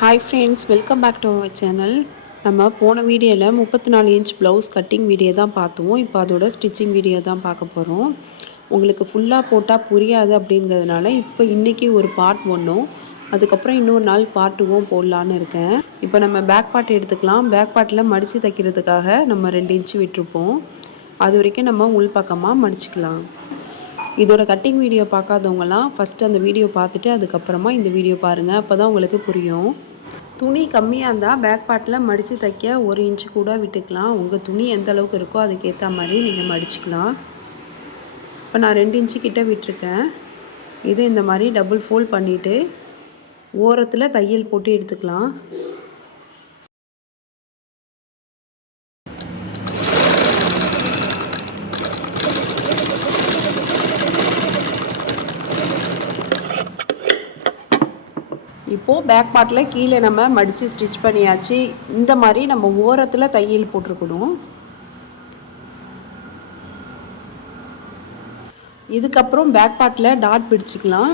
Hi friends, welcome back to our channel. நம்ம போன வீடியோவில் 34 இன்ச் ப்ளவுஸ் கட்டிங் வீடியோ தான் பார்த்தோம். இப்போ அதோட ஸ்டிச்சிங் வீடியோ தான் பார்க்க போகிறோம். உங்களுக்கு ஃபுல்லாக போட்டால் புரியாது அப்படிங்கிறதுனால இப்போ இன்றைக்கி ஒரு பார்ட் ஒன்றும், அதுக்கப்புறம் இன்னொரு நாள் பார்ட் டூவும் போடலான்னு இருக்கேன். இப்போ நம்ம பேக் பார்ட் எடுத்துக்கலாம். பேக் பார்ட்டில் மடித்து தைக்கிறதுக்காக நம்ம 2 இன்ச்சு விட்டுருப்போம். அது வரைக்கும் நம்ம உள் பக்கமாக மடிச்சுக்கலாம். இதோட கட்டிங் வீடியோ பார்க்காதவங்கலாம் ஃபஸ்ட்டு அந்த வீடியோ பார்த்துட்டு அதுக்கப்புறமா இந்த வீடியோ பாருங்கள். அப்போ தான் உங்களுக்கு புரியும். துணி கம்மியாக இருந்தால் பேக் பார்ட்டில் மடித்து தைக்க 1 இன்ச்சு கூட விட்டுக்கலாம். உங்கள் துணி எந்த அளவுக்கு இருக்கோ அதுக்கேற்ற மாதிரி நீங்கள் மடிச்சுக்கலாம். இப்போ நான் 2 இன்ச்சு கிட்ட விட்டுருக்கேன். இது இந்த மாதிரி டபுள் ஃபோல்ட் பண்ணிவிட்டு ஓரத்தில் தையல் போட்டு எடுத்துக்கலாம். இப்போது பேக் பார்ட்டில் கீழே நம்ம மடித்து ஸ்டிச் பண்ணியாச்சு. இந்த மாதிரி நம்ம ஓரத்தில் தையல் போட்டிருக்கணும். இதுக்கப்புறம் பேக் பார்ட்டில் டாட் பிடிச்சிக்கலாம்.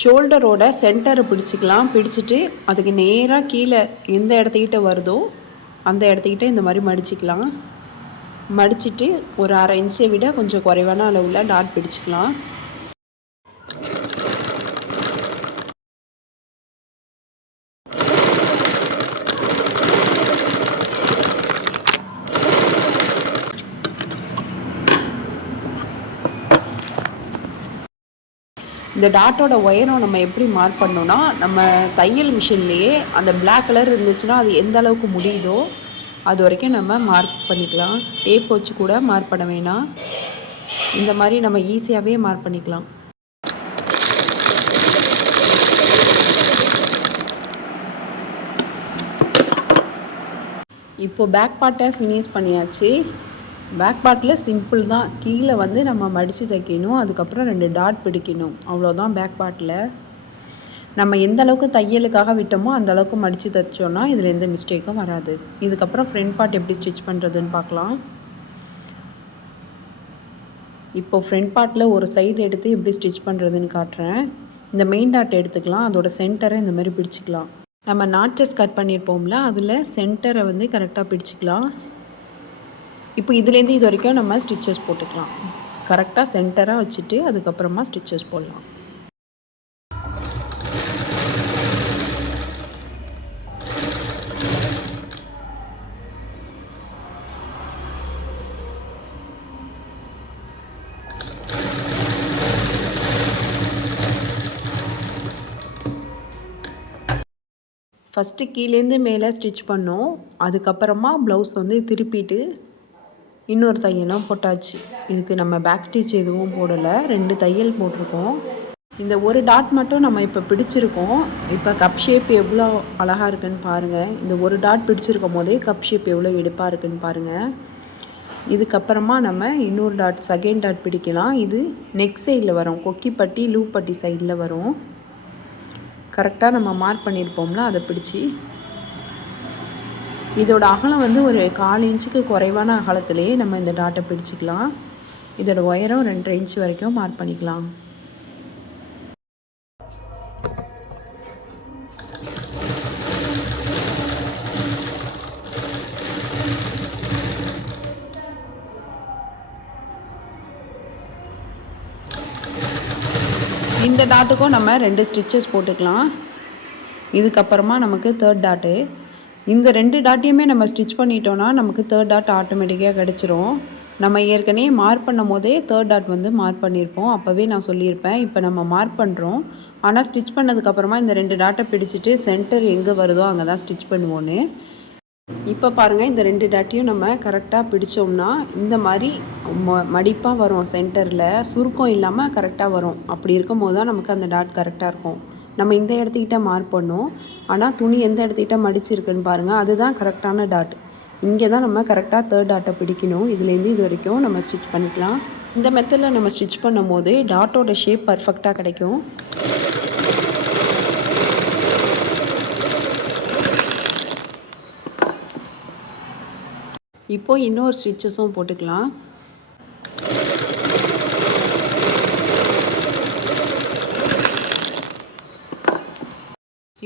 ஷோல்டரோட சென்டரை பிடிச்சிக்கலாம். பிடிச்சிட்டு அதுக்கு நேராக கீழே எந்த இடத்துக்கிட்ட வருதோ அந்த இடத்துக்கிட்ட இந்த மாதிரி மடிச்சிக்கலாம். மடிச்சிட்டு ஒரு 1/2 இன்ச்சை விட கொஞ்சம் குறைவான அளவில் டாட் பிடிச்சிக்கலாம். இந்த டாட்டோட ஒயரம் நம்ம எப்படி மார்க் பண்ணோன்னா, நம்ம தையல் மிஷின்லேயே அந்த பிளாக் கலர் இருந்துச்சுன்னா அது எந்த அளவுக்கு முடியுதோ அது வரைக்கும் நம்ம மார்க் பண்ணிக்கலாம். டேப் வச்சு கூட மார்க் பண்ண வேணாம். இந்த மாதிரி நம்ம ஈஸியாகவே மார்க் பண்ணிக்கலாம். இப்போது பேக் பார்ட்டை ஃபினிஷ் பண்ணியாச்சு. பேக் பார்ட்டில் சிம்பிள் தான். கீழே வந்து நம்ம மடித்து தைக்கணும். அதுக்கப்புறம் 2 டாட் பிடிக்கணும். அவ்வளோதான் பேக் பார்ட்டில். நம்ம எந்த அளவுக்கு தையலுக்காக விட்டோமோ அந்த அளவுக்கு மடித்து தைச்சோன்னா இதில் எந்த மிஸ்டேக்கும் வராது. இதுக்கப்புறம் ஃப்ரண்ட் பார்ட் எப்படி ஸ்டிச் பண்ணுறதுன்னு பார்க்கலாம். இப்போது ஃப்ரண்ட் பார்ட்டில் ஒரு சைடு எடுத்து எப்படி ஸ்டிச் பண்ணுறதுன்னு காட்டுறேன். இந்த மெயின் டாட் எடுத்துக்கலாம். அதோட சென்டரை இந்த மாதிரி பிடிச்சிக்கலாம். நம்ம நாட்சஸ் கட் பண்ணியிருப்போம்ல, அதில் சென்டரை வந்து கரெக்டாக பிடிச்சிக்கலாம். இப்போ இதுலேருந்து இது வரைக்கும் நம்ம ஸ்டிச்சஸ் போட்டுக்கலாம். கரெக்டாக சென்டராக வச்சுட்டு அதுக்கப்புறமா ஸ்டிச்சஸ் போடலாம். ஃபஸ்ட்டு கீழேருந்து மேலே ஸ்டிச் பண்ணோம். அதுக்கப்புறமா ப்ளவுஸ் வந்து திருப்பிட்டு இன்னொரு தையலும் போட்டாச்சு. இதுக்கு நம்ம பேக் ஸ்டிச் எதுவும் போடலை. 2 தையல் போட்டிருக்கோம். இந்த ஒரு டாட் மட்டும் நம்ம இப்போ பிடிச்சிருக்கோம். இப்போ கப் ஷேப் எவ்வளோ அழகாக இருக்குன்னு பாருங்கள். இந்த ஒரு டாட் பிடிச்சிருக்கும் போதே கப் ஷேப் எவ்வளோ எடுப்பாக இருக்குன்னு பாருங்கள். இதுக்கப்புறமா நம்ம இன்னொரு டாட் செகண்ட் டாட் பிடிக்கலாம். இது நெக் சைடில் வரும். கொக்கிப்பட்டி லூப்பட்டி சைடில் வரும். கரெக்டாக நம்ம மார்க் பண்ணியிருப்போம்ல, அதை பிடிச்சி இதோட அகலம் வந்து ஒரு 1/4 இன்ச்சுக்கு குறைவான அகலத்திலேயே நம்ம இந்த டாட்டை பிடிச்சிக்கலாம். இதோட உயரம் 2.5 இன்ச்சு வரைக்கும் மார்க் பண்ணிக்கலாம். இந்த டாட்டுக்கும் நம்ம 2 ஸ்டிச்சஸ் போட்டுக்கலாம். இதுக்கப்புறமா நமக்கு 3rd டாட்டு. இந்த 2 டாட்டையுமே நம்ம ஸ்டிச் பண்ணிட்டோன்னா நமக்கு 3rd டாட் ஆட்டோமேட்டிக்காக கிடச்சிரும். நம்ம ஏற்கனவே மார்க் பண்ணும் போதே 3rd டாட் வந்து மார்க் பண்ணியிருப்போம். அப்போவே நான் சொல்லியிருப்பேன். இப்போ நம்ம மார்க் பண்ணுறோம். ஆனால் ஸ்டிச் பண்ணதுக்கப்புறமா இந்த 2 டாட்டை பிடிச்சிட்டு சென்டர் எங்கே வருதோ அங்கே தான் ஸ்டிச் பண்ணுவோன்னு. இப்போ பாருங்கள், இந்த 2 டாட்டையும் நம்ம கரெக்டாக பிடிச்சோம்னா இந்த மாதிரி மடிப்பாக வரும். சென்டரில் சுருக்கம் இல்லாமல் கரெக்டாக வரும். அப்படி இருக்கும் போது தான் நமக்கு அந்த டாட் கரெக்டாக இருக்கும். நம்ம இந்த இடத்துக்கிட்ட மார்க் பண்ணோம். ஆனால் துணி எந்த இடத்துக்கிட்ட மடிச்சிருக்குன்னு பாருங்கள். அதுதான் கரெக்டான டாட். இங்கே தான் நம்ம கரெக்டாக 3rd டாட்டை பிடிக்கணும். இதுலேருந்து இது வரைக்கும் நம்ம ஸ்டிச் பண்ணிக்கலாம். இந்த மெத்தடில் நம்ம ஸ்டிச் பண்ணும் போது டாட்டோட ஷேப் பர்ஃபெக்டாக கிடைக்கும். இப்போது இன்னொரு ஸ்டிச்சஸும் போட்டுக்கலாம்.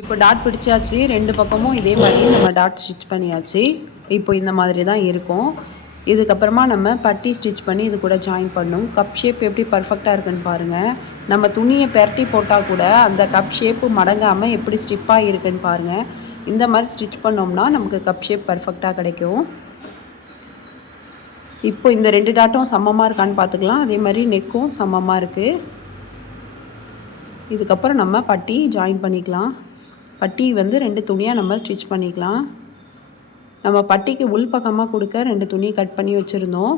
இப்போ டாட் பிடிச்சாச்சு, 2 பக்கமும் இதே மாதிரி நம்ம டாட் ஸ்டிச் பண்ணியாச்சு. இப்போ இந்த மாதிரி தான் இருக்கும். இதுக்கப்புறமா நம்ம பட்டி ஸ்டிச் பண்ணி இது கூட ஜாயின் பண்ணணும். கப் ஷேப் எப்படி பர்ஃபெக்டாக இருக்குன்னு பாருங்கள். நம்ம துணியை பெரட்டி போட்டால் கூட அந்த கப் ஷேப்பு மடங்காமல் எப்படி ஸ்டிப்பாக இருக்குன்னு பாருங்கள். இந்த மாதிரி ஸ்டிச் பண்ணோம்னா நமக்கு கப் ஷேப் பர்ஃபெக்டாக கிடைக்கும். இப்போ இந்த 2 டாட்டும் சமமாக இருக்கான்னு பார்த்துக்கலாம். அதே மாதிரி நெக்கும் சமமாக இருக்குது. இதுக்கப்புறம் நம்ம பட்டி ஜாயின் பண்ணிக்கலாம். பட்டி வந்து 2 துணியாக நம்ம ஸ்டிச் பண்ணிக்கலாம். நம்ம பட்டிக்கு உள் பக்கமாக கொடுக்க 2 துணி கட் பண்ணி வச்சுருந்தோம்.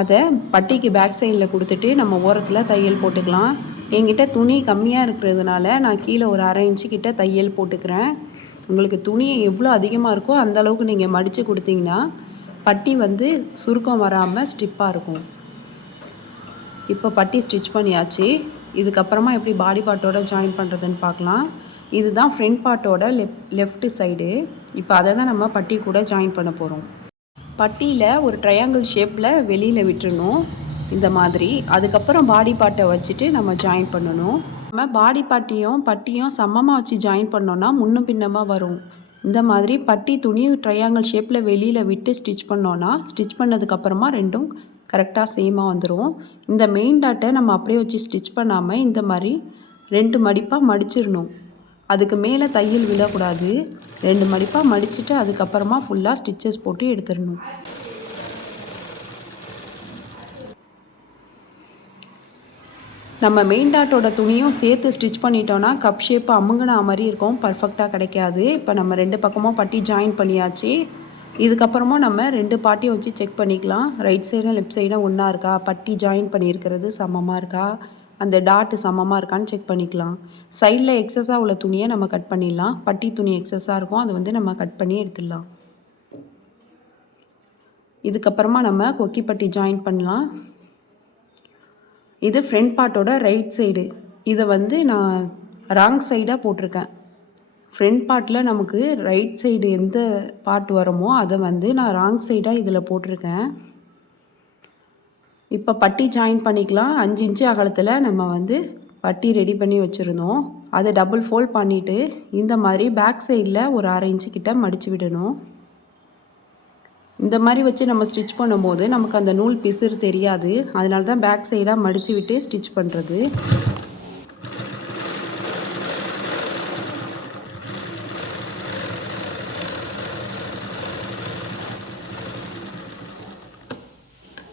அதை பட்டிக்கு பேக் சைடில் கொடுத்துட்டு நம்ம ஓரத்தில் தையல் போட்டுக்கலாம். என்கிட்ட துணி கம்மியாக இருக்கிறதுனால நான் கீழே ஒரு 1/2 இன்ச்சு கிட்ட தையல் போட்டுக்கிறேன். உங்களுக்கு துணி எவ்வளோ அதிகமாக இருக்கோ அந்தளவுக்கு நீங்கள் மடித்து கொடுத்தீங்கன்னா பட்டி வந்து சுருக்கம் வராமல் ஸ்டிப்பாக இருக்கும். இப்போ பட்டி ஸ்டிச் பண்ணியாச்சு. இதுக்கப்புறமா எப்படி பாடி பார்ட்டோட ஜாயின் பண்ணுறதுன்னு பார்க்கலாம். இதுதான் ஃப்ரண்ட் பார்ட்டோட லெஃப்ட் சைடு. இப்போ அதை தான் நம்ம பட்டி கூட ஜாயின் பண்ண போகிறோம். பட்டியில் ஒரு ட்ரையாங்கிள் ஷேப்பில் வெளியில் விட்டுறணும் இந்த மாதிரி. அதுக்கப்புறம் பாடி பார்ட்டை வச்சுட்டு நம்ம ஜாயின் பண்ணணும். நம்ம பாடி பட்டியும் சமமாக வச்சு ஜாயின் பண்ணோன்னா முன்னும் பின்னமாக வரும். இந்த மாதிரி பட்டி துணி ட்ரையாங்கிள் ஷேப்பில் வெளியில் விட்டு ஸ்டிச் பண்ணோன்னா ஸ்டிச் பண்ணதுக்கப்புறமா ரெண்டும் கரெக்டாக சேமாக வந்துடும். இந்த மெயின் டாட்டை நம்ம அப்படியே வச்சு ஸ்டிச் பண்ணாமல் இந்த மாதிரி 2 மடிப்பாக மடிச்சிடணும். அதுக்கு மேலே தையல் விடக்கூடாது. 2 மடிப்பாக மடிச்சுட்டு அதுக்கப்புறமா ஃபுல்லாக ஸ்டிச்சஸ் போட்டு எடுத்துடணும். நம்ம மெயின் டாட்டோட துணியும் சேர்த்து ஸ்டிச் பண்ணிட்டோன்னா கப் ஷேப்பு அமுங்கின மாதிரி இருக்கும், பர்ஃபெக்டாக கிடைக்காது. இப்போ நம்ம 2 பக்கமும் பட்டி ஜாயின் பண்ணியாச்சு. இதுக்கப்புறமா நம்ம 2 பார்ட்டியும் வச்சு செக் பண்ணிக்கலாம். ரைட் சைடும் லெஃப்ட் சைடும் ஒன்றா இருக்கா, பட்டி ஜாயின் பண்ணியிருக்கிறது சமமாக இருக்கா, அந்த டாட்டு சமமாக இருக்கான்னு செக் பண்ணிக்கலாம். சைடில் எக்ஸஸாக உள்ள துணியை நம்ம கட் பண்ணிடலாம். பட்டி துணி எக்ஸஸாக இருக்கும், அதை வந்து நம்ம கட் பண்ணி எடுத்துடலாம். இதுக்கப்புறமா நம்ம கொக்கி பட்டி ஜாயின் பண்ணலாம். இது ஃப்ரண்ட் பார்ட்டோட ரைட் சைடு. இதை வந்து நான் ராங் சைடாக போட்டிருக்கேன். ஃப்ரண்ட் பார்ட்டில் நமக்கு ரைட் சைடு எந்த பார்ட் வருமோ அதை வந்து நான் ராங் சைடாக இதில் போட்டிருக்கேன். இப்போ பட்டி ஜாயின் பண்ணிக்கலாம். 5 இன்ச்சு அகலத்தில் நம்ம வந்து பட்டி ரெடி பண்ணி வச்சுருந்தோம். அதை டபுள் ஃபோல்ட் பண்ணிவிட்டு இந்த மாதிரி பேக் சைடில் ஒரு 1/2 இன்ச்சு கிட்ட மடித்து விடணும். இந்த மாதிரி வச்சு நம்ம ஸ்டிச் பண்ணும்போது நமக்கு அந்த நூல் பிசுறு தெரியாது. அதனால தான் பேக் சைடாக மடித்து விட்டு ஸ்டிச் பண்ணுறது.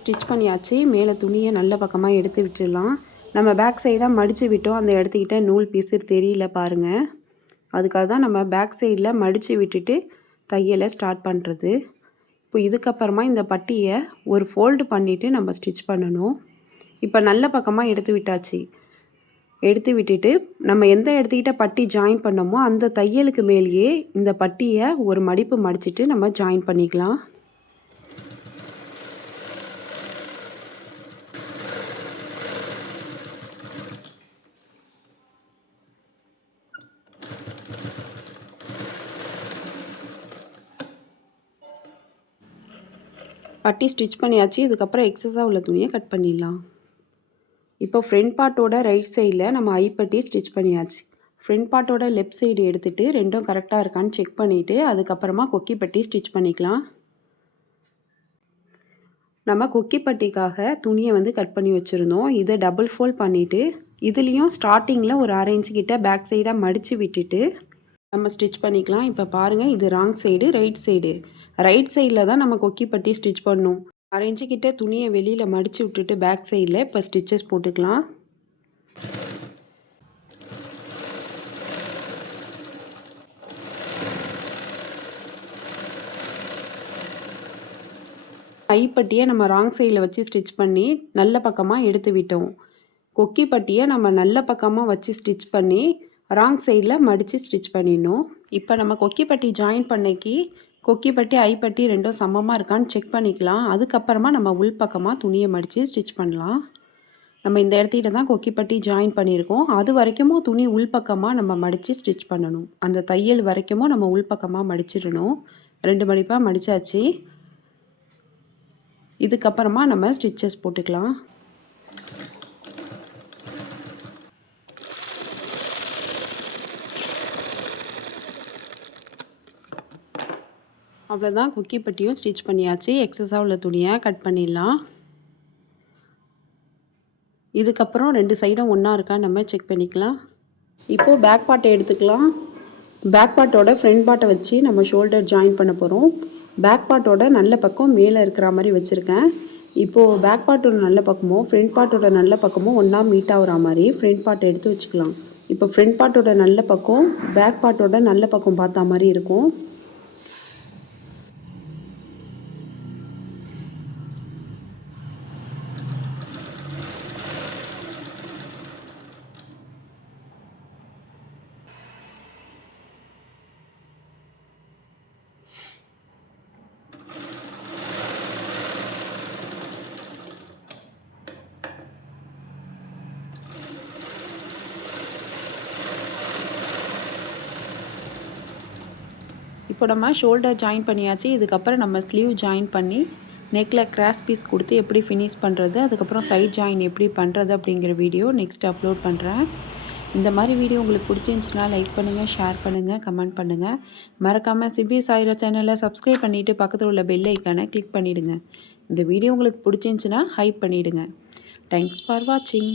ஸ்டிச் பண்ணியாச்சு. மேலே துணியை நல்ல பக்கமாக எடுத்து விட்டுடலாம். நம்ம பேக் சைடாக மடித்து விட்டோம், அந்த இடத்துக்கிட்ட நூல் பிசுறு தெரியல பாருங்கள். அதுக்காக தான் நம்ம பேக் சைடில் மடித்து விட்டுட்டு தையலை ஸ்டார்ட் பண்ணுறது. இப்போ இதுக்கப்புறமா இந்த பட்டியை ஒரு ஃபோல்டு பண்ணிவிட்டு நம்ம ஸ்டிச் பண்ணணும். இப்போ நல்ல பக்கமாக எடுத்து விட்டாச்சு. எடுத்து விட்டுட்டு நம்ம எந்த இடத்துக்கிட்ட பட்டி ஜாயின் பண்ணோமோ அந்த தையலுக்கு மேலேயே இந்த பட்டியை ஒரு மடிப்பு மடிச்சுட்டு நம்ம ஜாயின் பண்ணிக்கலாம். பட்டி ஸ்டிச் பண்ணியாச்சு. இதுக்கப்புறம் எக்ஸஸாக உள்ள துணியை கட் பண்ணிடலாம். இப்போ ஃப்ரண்ட் பார்ட்டோட ரைட் சைடில் நம்ம ஐப்பட்டி ஸ்டிச் பண்ணியாச்சு. ஃப்ரண்ட் பார்ட்டோட லெஃப்ட் சைடு எடுத்துகிட்டு ரெண்டும் கரெக்டாக இருக்கான்னு செக் பண்ணிவிட்டு அதுக்கப்புறமா கொக்கி பட்டி ஸ்டிச் பண்ணிக்கலாம். நம்ம கொக்கி பட்டிக்காக துணியை வந்து கட் பண்ணி வச்சுருந்தோம். இதை டபுள் ஃபோல்ட் பண்ணிவிட்டு இதுலேயும் ஸ்டார்டிங்கில் ஒரு 1/2 இன்ச்சு கிட்ட பேக் சைடாக மடித்து விட்டுட்டு நம்ம ஸ்டிச் பண்ணிக்கலாம். இப்போ பாருங்கள், இது wrong side, right side. Right சைடில் தான் நம்ம கொக்கி பட்டி ஸ்டிச் பண்ணணும். 1/2 இன்ச்சு கிட்ட துணியை வெளியில் மடித்து விட்டுட்டு பேக் சைடில் இப்போ ஸ்டிச்சஸ் போட்டுக்கலாம். ஐப்பட்டியை நம்ம ராங் சைடில் வச்சு ஸ்டிச் பண்ணி நல்ல பக்கமாக எடுத்து விட்டோம். கொக்கி பட்டியை நம்ம நல்ல பக்கமாக வச்சு ஸ்டிச் பண்ணி ராங் சைடில் மடித்து ஸ்டிச் பண்ணிடணும். இப்போ நம்ம கொக்கி பட்டி ஜாயின் பண்ணிக்கி கொக்கி பட்டி ஐப்பட்டி ரெண்டும் சமமாக இருக்கான்னு செக் பண்ணிக்கலாம். அதுக்கப்புறமா நம்ம உள் பக்கமாக துணியை மடித்து ஸ்டிச் பண்ணலாம். நம்ம இந்த இடத்துக்கிட்ட தான் கொக்கி பட்டி ஜாயின் பண்ணியிருக்கோம். அது வரைக்கும் துணி உள்பக்கமாக நம்ம மடித்து ஸ்டிச் பண்ணணும். அந்த தையல் வரைக்கும் நம்ம உள்பக்கமாக மடிச்சிடணும். 2 மடிப்பாக மடித்தாச்சு. இதுக்கப்புறமா நம்ம ஸ்டிச்சஸ் போட்டுக்கலாம். அவ்வளோதான், கொக்கி பட்டியும் ஸ்டிச் பண்ணியாச்சு. எக்ஸஸாக உள்ள துணியை கட் பண்ணிடலாம். இதுக்கப்புறம் 2 சைடும் ஒன்றா இருக்கான்னு நம்ம செக் பண்ணிக்கலாம். இப்போது பேக் பார்ட்டை எடுத்துக்கலாம். பேக் பார்ட்டோட ஃப்ரண்ட் பார்ட்டை வச்சு நம்ம ஷோல்டர் ஜாயின் பண்ண போகிறோம். பேக் பார்ட்டோட நல்ல பக்கம் மேலே இருக்கிற மாதிரி வச்சுருக்கேன். இப்போது பேக் பார்ட்டோட நல்ல பக்கமும் ஃப்ரண்ட் பார்ட்டோட நல்ல பக்கமும் ஒன்றா மீட் ஆகிற மாதிரி ஃப்ரண்ட் பார்ட்டை எடுத்து வச்சுக்கலாம். இப்போ ஃப்ரண்ட் பார்ட்டோட நல்ல பக்கம் பேக் பார்ட்டோட நல்ல பக்கம் பார்த்தா மாதிரி இருக்கும். இப்போ நம்ம ஷோல்டர் ஜாயின் பண்ணியாச்சு. இதுக்கப்புறம் நம்ம ஸ்லீவ் ஜாயின் பண்ணி நெக்கில் கிராஸ் பீஸ் கொடுத்து எப்படி ஃபினிஷ் பண்ணுறது, அதுக்கப்புறம் சைட் ஜாயின் எப்படி பண்ணுறது அப்படிங்கிற வீடியோ நெக்ஸ்ட் அப்லோட் பண்ணுறேன். இந்த மாதிரி வீடியோ உங்களுக்கு பிடிச்சிருந்துச்சுன்னா லைக் பண்ணுங்கள், ஷேர் பண்ணுங்கள், கமெண்ட் பண்ணுங்கள். மறக்காமல் சிபி சாய்ரா சேனலை சப்ஸ்கிரைப் பண்ணிவிட்டு பக்கத்தில் உள்ள பெல் ஐக்கானை கிளிக் பண்ணிவிடுங்க. இந்த வீடியோ உங்களுக்கு பிடிச்சிருந்துச்சுன்னா ஹைப் பண்ணிவிடுங்க. தேங்க்ஸ் ஃபார் வாட்சிங்.